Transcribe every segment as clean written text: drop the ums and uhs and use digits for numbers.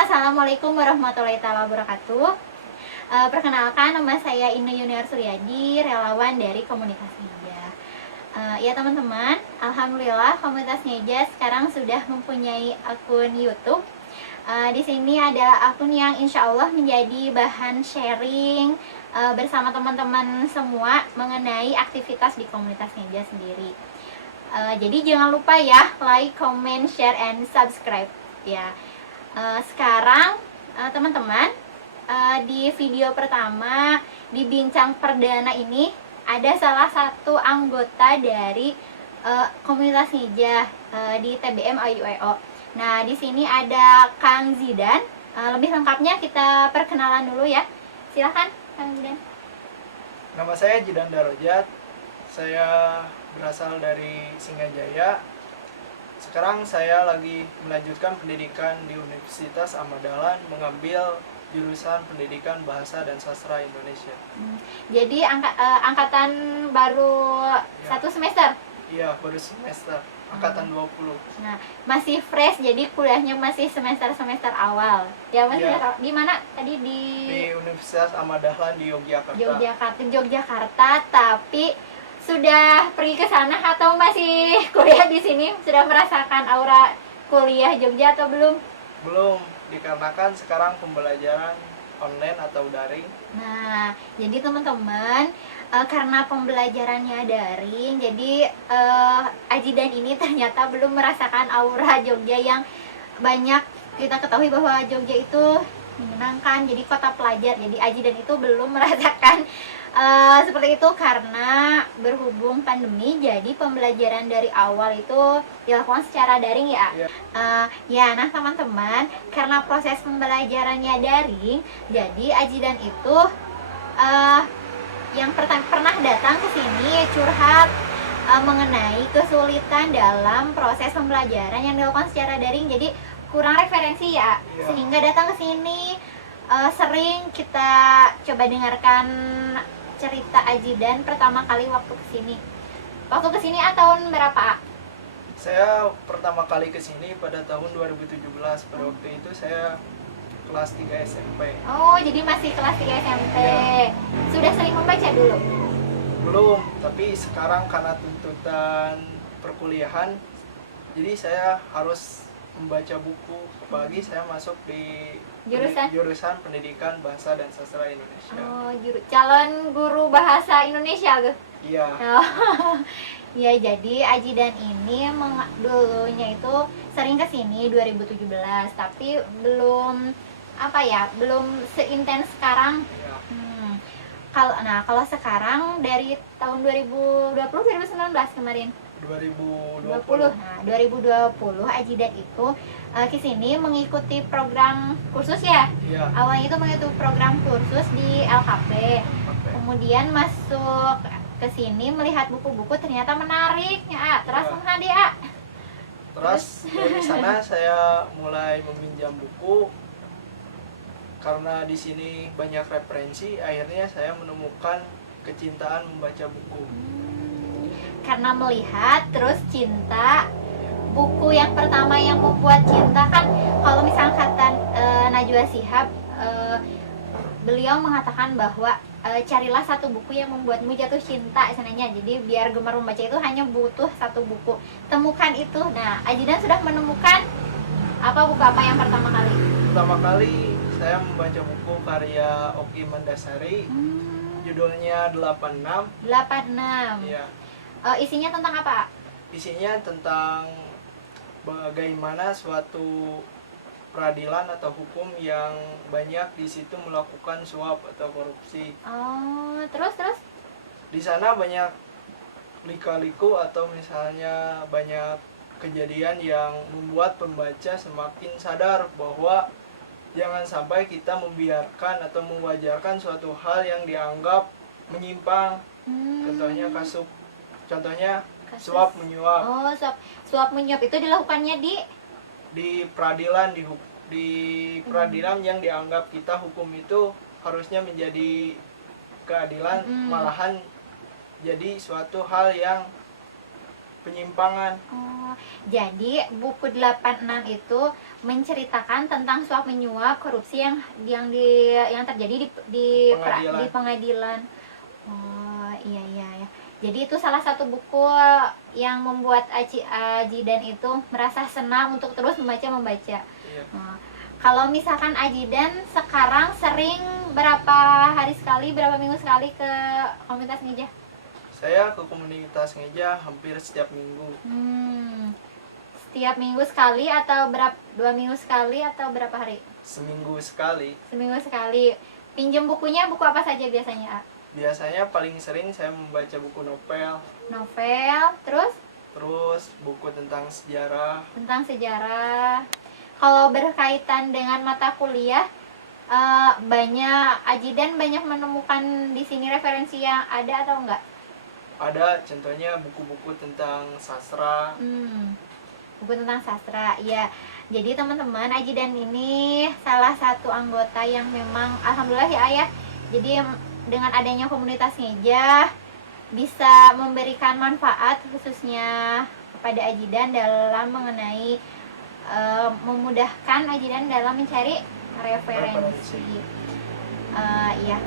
Assalamualaikum warahmatullahi wabarakatuh. Perkenalkan, nama saya Ine Yuniar Suryadi, relawan dari Komunitas Ngeja. Ya teman-teman, alhamdulillah Komunitas Ngeja sekarang sudah mempunyai akun YouTube. Di sini ada akun yang insya Allah menjadi bahan sharing bersama teman-teman semua mengenai aktivitas di Komunitas Ngeja sendiri. Jadi jangan lupa ya, like, comment, share, and subscribe ya. Sekarang teman-teman, di video pertama di bincang perdana ini ada salah satu anggota dari Komunitas Ngeja di TBM AYUEO. Nah, di sini ada Kang Zidan. Lebih lengkapnya kita perkenalan dulu ya. Silakan Kang Zidan. Nama saya Jidan Darojat. Saya berasal dari Singajaya. Sekarang saya lagi melanjutkan pendidikan di Universitas Ahmad Dahlan, mengambil jurusan Pendidikan Bahasa dan Sastra Indonesia. Jadi angkatan baru Ya. satu semester. Iya, baru semester, angkatan 20. Nah, masih fresh, jadi kuliahnya masih semester awal. Ya, masih Ya. di mana tadi di Universitas Ahmad Dahlan di Yogyakarta. Yogyakarta, tapi sudah pergi ke sana atau masih kuliah di sini? Sudah merasakan aura kuliah Jogja atau belum? Belum, dikarenakan sekarang pembelajaran online atau daring. Nah, jadi teman-teman, karena pembelajarannya daring, jadi Ajidan ini ternyata belum merasakan aura Jogja yang banyak kita ketahui bahwa Jogja itu menyenangkan, jadi kota pelajar. Jadi Ajidan itu belum merasakan seperti itu karena berhubung pandemi, jadi pembelajaran dari awal itu dilakukan secara daring ya. Ya. Nah teman-teman, karena proses pembelajarannya daring, jadi Ajidan itu yang pernah datang ke sini curhat mengenai kesulitan dalam proses pembelajaran yang dilakukan secara daring, jadi kurang referensi ya. Sehingga datang ke sini, sering kita coba dengarkan cerita Ajidan pertama kali waktu kesini. Waktu kesini tahun berapa? Saya pertama kali ke sini pada tahun 2017. Pada waktu itu saya kelas 3 SMP. Oh, jadi masih kelas 3 SMP. Iya. Sudah sering membaca dulu? Belum, tapi sekarang karena tuntutan perkuliahan, jadi saya harus membaca buku, apalagi saya masuk di jurusan Pendidikan Bahasa dan Sastra Indonesia. Oh, calon guru bahasa Indonesia tuh. Iya. Oh. Ya, jadi Ajidan ini dulunya itu sering ke sini 2017, tapi belum belum seintens sekarang. Ya. Kalau sekarang dari tahun 2019 kemarin 2020. Nah, 2020 Ajidan itu ke sini mengikuti program kursus ya. Iya. Awalnya itu mengikuti program kursus di LKP. Kemudian masuk ke sini melihat buku-buku, ternyata menarik ya. Terus Ya. Terus dari sana saya mulai meminjam buku. Karena di sini banyak referensi, akhirnya saya menemukan kecintaan membaca buku. Karena melihat terus cinta. Buku yang pertama yang membuat cinta kan, kalau misalnya kata Najwa Shihab, beliau mengatakan bahwa carilah satu buku yang membuatmu jatuh cinta sebenarnya. Jadi biar gemar membaca itu hanya butuh satu buku. Temukan itu. Nah, Ajidan sudah menemukan buku apa yang pertama kali? Pertama kali saya membaca buku karya Oki Mandasari, judulnya 86. 86. Ya. Isinya tentang apa? Isinya tentang bagaimana suatu peradilan atau hukum yang banyak di situ melakukan suap atau korupsi. Oh, terus? Di sana banyak lika-liku atau misalnya banyak kejadian yang membuat pembaca semakin sadar bahwa jangan sampai kita membiarkan atau mewajarkan suatu hal yang dianggap menyimpang. Contohnya suap menyuap. Oh, suap menyuap itu dilakukannya di peradilan di peradilan yang dianggap kita hukum itu harusnya menjadi keadilan, malahan jadi suatu hal yang penyimpangan. Oh, jadi buku 86 itu menceritakan tentang suap menyuap korupsi yang terjadi Pengadilan. di pengadilan. Oh, iya iya ya. Jadi itu salah satu buku yang membuat Ajidan itu merasa senang untuk terus membaca. Iya. Oh, kalau misalkan Ajidan sekarang sering berapa hari sekali, berapa minggu sekali ke komunitas ngeja? Saya ke komunitas ngeja hampir setiap minggu. Setiap minggu sekali atau 2 minggu sekali atau berapa hari? Seminggu sekali. Seminggu sekali. Pinjam bukunya, buku apa saja biasanya, A? Biasanya paling sering saya membaca buku novel, Novel, terus buku tentang sejarah. tentang sejarah. Kalau berkaitan dengan mata kuliah, Ajidan banyak menemukan di sini referensi yang ada atau enggak? Ada contohnya buku-buku tentang sastra. Buku tentang sastra, ya. Jadi teman-teman, Ajidan ini salah satu anggota yang memang alhamdulillah ya Ayah. Jadi dengan adanya komunitas ngeja bisa memberikan manfaat khususnya kepada Ajidan dalam mengenai memudahkan Ajidan dalam mencari referensi. Ya.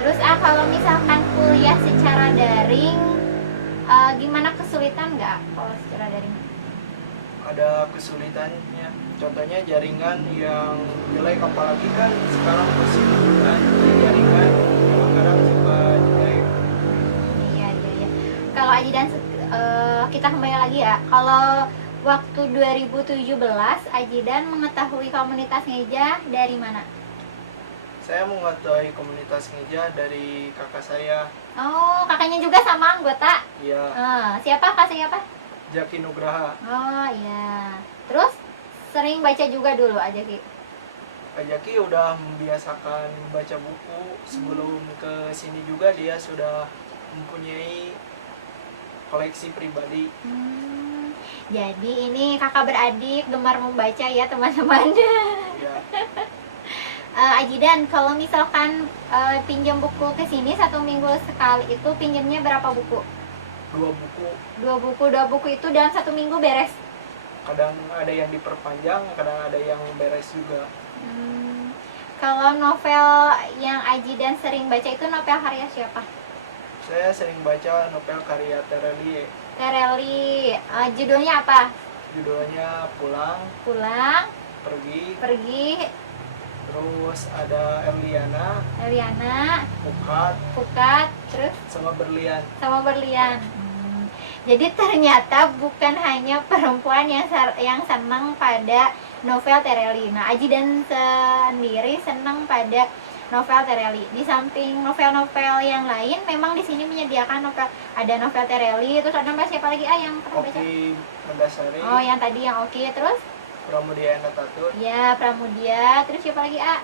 Terus kalau misalkan kuliah secara daring, gimana, kesulitan nggak kalau secara daring? Ada kesulitannya, contohnya jaringan yang jelek, apalagi kan sekarang musim hujan, jaringan kadang-kadang suka jelek. Iya. Kalau Ajidan kita kembali lagi ya. Kalau waktu 2017 Ajidan mengetahui komunitas ngeja dari mana? Saya mengetahui komunitas ngeja dari kakak saya. Oh, kakaknya juga sama anggota? Iya. Siapa, kak siapa? Jaki Nugraha. Oh iya. Terus sering baca juga dulu aja Ki? Kak Jaki udah membiasakan baca buku. Sebelum ke sini juga dia sudah mempunyai koleksi pribadi. Jadi ini kakak beradik gemar membaca ya teman-teman. Ya. Ajidan, kalau misalkan pinjam buku ke sini 1 minggu sekali itu pinjamnya berapa buku? 2 buku. 2 buku itu dalam 1 minggu beres? Kadang ada yang diperpanjang, kadang ada yang beres juga. Kalau novel yang Ajidan sering baca itu novel karya siapa? Saya sering baca novel karya Tereli. Judulnya apa? Judulnya Pulang, Pergi. Terus ada Eliana, Pukat, terus sama Berlian. Jadi ternyata bukan hanya perempuan yang senang pada novel Tereli. Nah, Ajidan sendiri senang pada novel Tereli. Di samping novel-novel yang lain, memang di sini menyediakan novel. Ada novel Tereli, terus ada novel siapa lagi yang pernah baca? Oki Mendasari. Oh, yang tadi yang Oki, terus? Pramudia Natatur. Ya, Pramudia. Terus siapa lagi, A?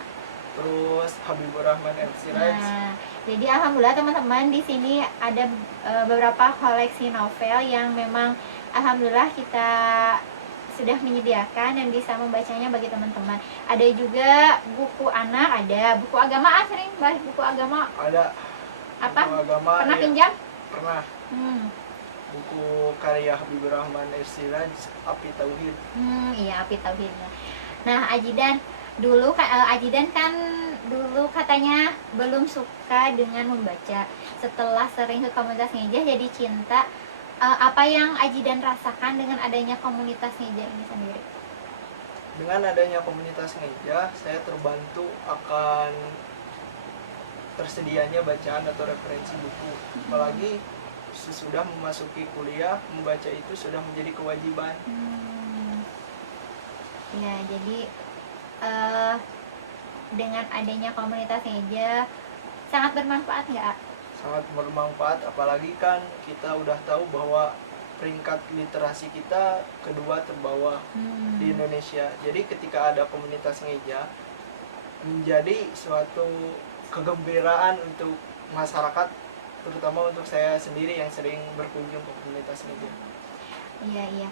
Terus Habibur Rahman El Siraj. Nah, jadi alhamdulillah teman-teman di sini ada beberapa koleksi novel yang memang alhamdulillah kita sudah menyediakan dan bisa membacanya bagi teman-teman. Ada juga buku anak, ada buku agama. Sering bahas buku agama? Ada. Apa? Buku agama. Pernah ya, pinjam? Pernah. Buku karya Habibur Rahman El Siraj, Api Tauhid. Iya, Api Tauhidnya. Nah, Ajidan dulu Ajidan kan dulu katanya belum suka dengan membaca. Setelah sering ke komunitas ngeja jadi cinta. Apa yang Ajidan rasakan dengan adanya komunitas ngeja ini sendiri? Dengan adanya komunitas ngeja, saya terbantu akan tersedianya bacaan atau referensi buku. Apalagi sesudah memasuki kuliah, membaca itu sudah menjadi kewajiban. Ya, jadi dengan adanya komunitas ngeja sangat bermanfaat nggak? Sangat bermanfaat, apalagi kan kita udah tahu bahwa peringkat literasi kita kedua terbawah di Indonesia. Jadi ketika ada komunitas ngeja, menjadi suatu kegembiraan untuk masyarakat, terutama untuk saya sendiri yang sering berkunjung ke komunitas ngeja. Iya.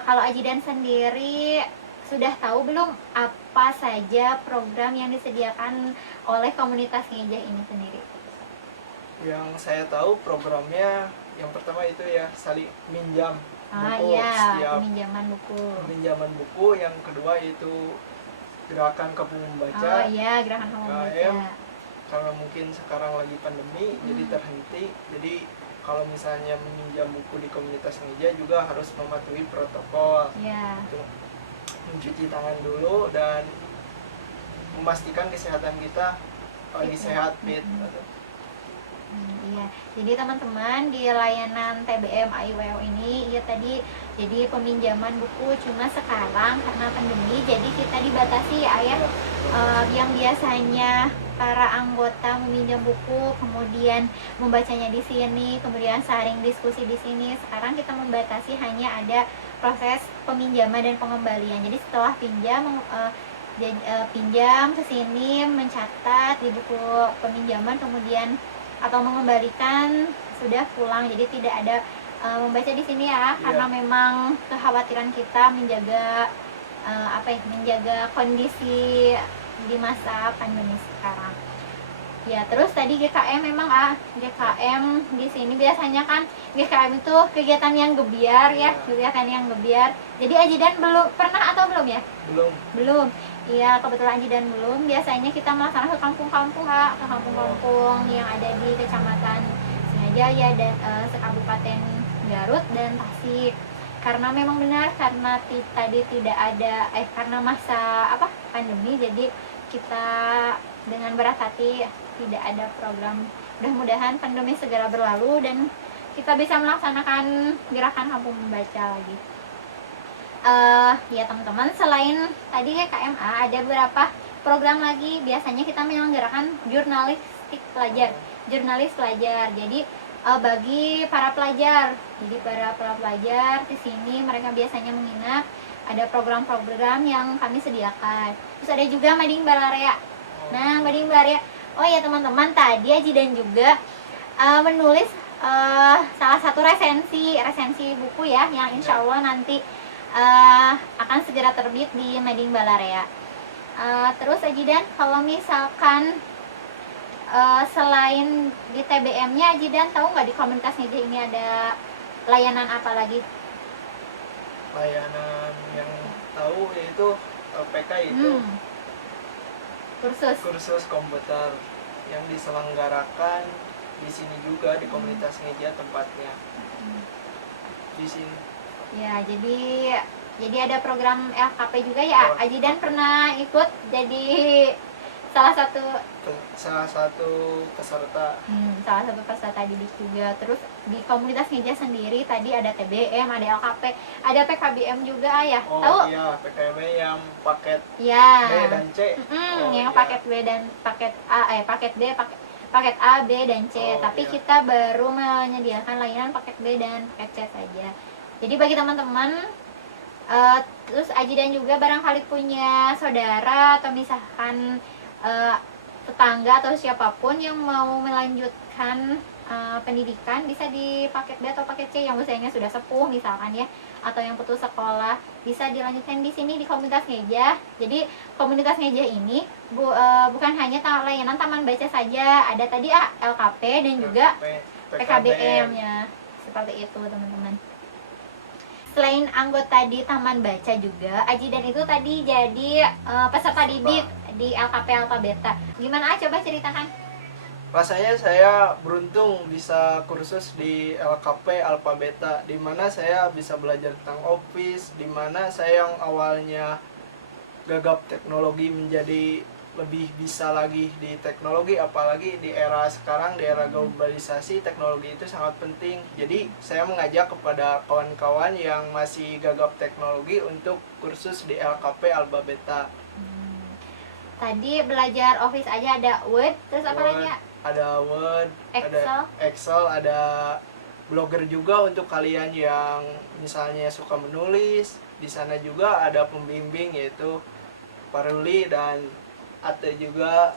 Kalau Ajidan sendiri sudah tahu belum apa saja program yang disediakan oleh komunitas ngeja ini sendiri? Yang saya tahu programnya yang pertama itu ya saling minjam. buku, Iya, setiap peminjaman buku. peminjaman buku. Yang kedua yaitu gerakan kampung membaca. Oh iya, gerakan kamu membaca. KKM, karena mungkin sekarang lagi pandemi jadi terhenti. Jadi kalau misalnya meminjam buku di komunitas meja juga harus mematuhi protokol. Iya. Untuk mencuci tangan dulu dan memastikan kesehatan kita lagi sehat, fit. Iya, jadi teman-teman di layanan TBM AIWO ini ya tadi jadi peminjaman buku, cuma sekarang karena pandemi jadi kita dibatasi ya ayah. Yang biasanya para anggota meminjam buku kemudian membacanya di sini, kemudian saring diskusi di sini, sekarang kita membatasi hanya ada proses peminjaman dan pengembalian. Jadi setelah pinjam ke sini, mencatat di buku peminjaman, kemudian atau mengembalikan sudah pulang. Jadi tidak ada membaca di sini ya, karena memang kekhawatiran kita menjaga menjaga kondisi di masa pandemi sekarang. Ya, terus tadi GKM memang GKM di sini biasanya kan GKM itu kegiatan yang gebiar ya, kegiatan yang gebiar. Jadi Ajidan belum pernah atau belum ya? Belum. Iya, kebetulan Ajidan belum. Biasanya kita melaksanakan ke kampung-kampung ke kampung-kampung yang ada di Kecamatan Singajaya dan sekabupaten Garut dan Tasik. Karena memang benar karena tadi tidak ada karena masa pandemi, jadi kita dengan berat hati tidak ada program. Mudah-mudahan pandemi segera berlalu dan kita bisa melaksanakan gerakan kampung membaca lagi. Ya teman-teman, selain tadi KMA ada beberapa program lagi. Biasanya kita menyelenggarakan jurnalistik pelajar, jurnalis pelajar. Jadi bagi para pelajar, di sini mereka biasanya menginap. Ada program-program yang kami sediakan. Terus ada juga Mading Balarea. Nah, Mading Balarea. Oh ya teman-teman, tadi Ajidan juga menulis salah satu resensi buku ya, yang insya Allah nanti akan segera terbit di Mading Balarea. Terus Ajidan, kalau misalkan selain di TBM-nya, Ajidan tahu nggak di komunitas media ini ada layanan apa lagi? Layanan yang tahu yaitu LPK itu kursus komputer yang diselenggarakan di sini juga di komunitas media tempatnya di sini. Ya, jadi ada program LKP juga ya. Ajidan pernah ikut jadi salah satu peserta. Salah satu peserta didik juga. Terus di komunitas media sendiri tadi ada TBM, ada LKP, ada PKBM juga ya. Tahu? Iya, PKB yang paket B dan C. Yang paket B dan paket A, paket B, paket A, B dan C. Tapi kita baru menyediakan layanan paket B dan paket C saja. Jadi bagi teman-teman terus Ajidan juga barangkali punya saudara atau misalkan tetangga atau siapapun yang mau melanjutkan pendidikan, bisa di paket B atau paket C yang usianya sudah sepuh misalkan ya, atau yang putus sekolah, bisa dilanjutkan di sini di komunitas Ngeja. Jadi komunitas Ngeja ini bukan hanya layanan taman baca saja, ada tadi LKP dan juga PKBM-nya. Seperti itu teman-teman. Selain anggota di taman baca juga, Ajidan itu tadi jadi peserta didik di LKP Alpha Beta. Gimana coba ceritakan? Rasanya saya beruntung bisa kursus di LKP Alpha Beta, di mana saya bisa belajar tentang Office, di mana saya yang awalnya gagap teknologi menjadi lebih bisa lagi di teknologi, apalagi di era sekarang, di era globalisasi, teknologi itu sangat penting. Jadi saya mengajak kepada kawan-kawan yang masih gagap teknologi untuk kursus di LKP Alpha Beta. Tadi belajar Office aja ada Word, terus apa lagi ya? Ada Word, Excel. ada Excel, ada Blogger juga untuk kalian yang misalnya suka menulis. Di sana juga ada pembimbing yaitu Paruli dan Ate juga.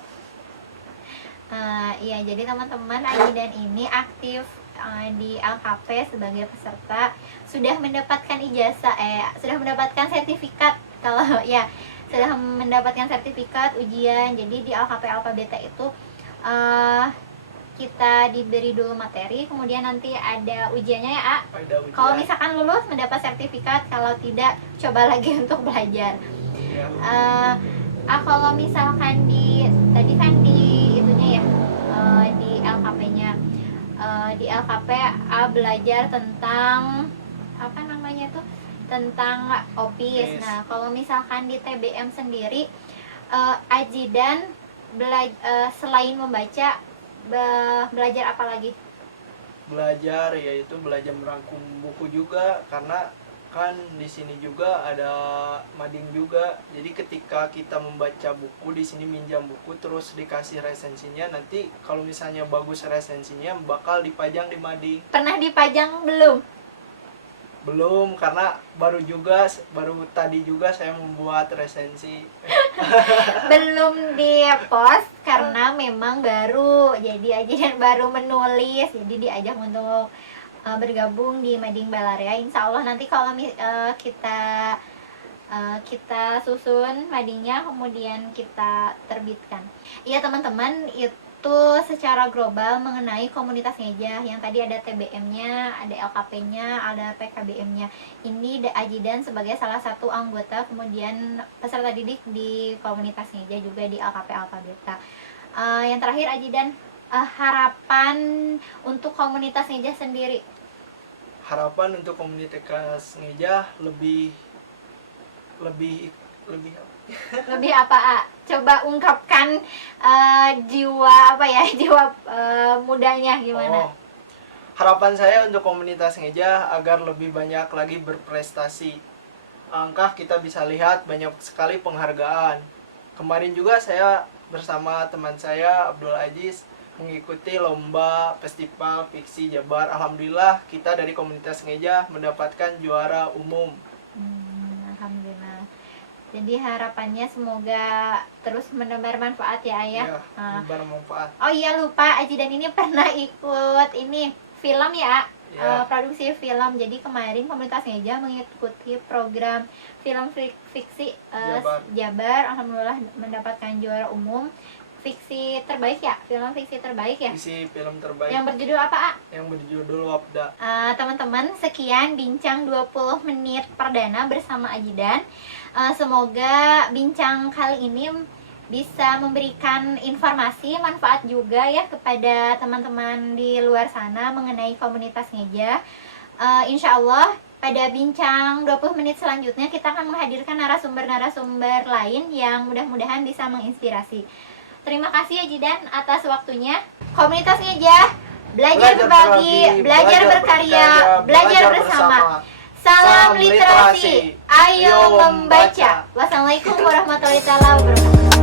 Iya, jadi teman-teman Ajidan ini aktif di LKP sebagai peserta, sudah mendapatkan ijazah, sudah mendapatkan sertifikat kalau ya sudah mendapatkan sertifikat ujian. Jadi di LKP Alpha Beta itu kita diberi dulu materi, kemudian nanti ada ujiannya ya, A. Ada ujian. Kalau misalkan lulus mendapat sertifikat, kalau tidak coba lagi untuk belajar. Ya. Kalau misalkan tadi kan di itunya ya, di LKP-nya, di LKP A belajar tentang apa namanya tuh, tentang OPIS. Yes. Nah, kalau misalkan di TBM sendiri, Ajidan selain membaca, belajar apa lagi? Belajar yaitu belajar merangkum buku juga, karena kan di sini juga ada mading juga. Jadi ketika kita membaca buku di sini, minjam buku terus dikasih resensinya, nanti kalau misalnya bagus resensinya bakal dipajang di mading. Pernah dipajang belum? Belum, karena baru tadi juga saya membuat resensi. Belum di-post karena memang baru, jadi Ajidan baru menulis, jadi diajak untuk bergabung di Mading Balaria. Insya Allah nanti kalau kita susun madingnya, kemudian kita terbitkan. Iya teman-teman, itu secara global mengenai komunitas ngejah. Yang tadi ada TBM-nya, ada LKP-nya, ada PKBM-nya. Ini Ajidan sebagai salah satu anggota, kemudian peserta didik di komunitas ngejah juga di LKP Alpha Beta. Yang terakhir Ajidan, harapan untuk komunitas ngejah sendiri. Harapan untuk komunitas ngejah lebih Lebih apa, A? Coba ungkapkan jiwa mudanya gimana? Harapan saya untuk komunitas ngejah agar lebih banyak lagi berprestasi. Angka kita bisa lihat banyak sekali penghargaan. Kemarin juga saya bersama teman saya Abdul Aziz mengikuti lomba festival fiksi Jabar. Alhamdulillah kita dari komunitas ngejah mendapatkan juara umum. Alhamdulillah. Jadi harapannya semoga terus menebar manfaat ya, Ayah. Ya, menebar manfaat. Oh iya, lupa, Ajidan ini pernah ikut ini film ya, Ya. produksi film. Jadi kemarin komunitas ngejah mengikuti program film fiksi Jabar. Alhamdulillah mendapatkan juara umum. Fiksi terbaik ya, film fiksi terbaik ya. Fiksi film terbaik. Yang berjudul apa, A? Yang berjudul Wapda. Teman-teman, sekian bincang 20 menit perdana bersama Ajidan. Semoga bincang kali ini bisa memberikan informasi, manfaat juga ya kepada teman-teman di luar sana mengenai komunitas ngejah. Insya Allah pada bincang 20 menit selanjutnya kita akan menghadirkan narasumber-narasumber lain yang mudah-mudahan bisa menginspirasi. Terima kasih Ajidan atas waktunya. Komunitas ngejah, belajar berbagi, belajar berkarya, belajar bersama. Salam literasi, ayo membaca. Wassalamualaikum warahmatullahi wabarakatuh.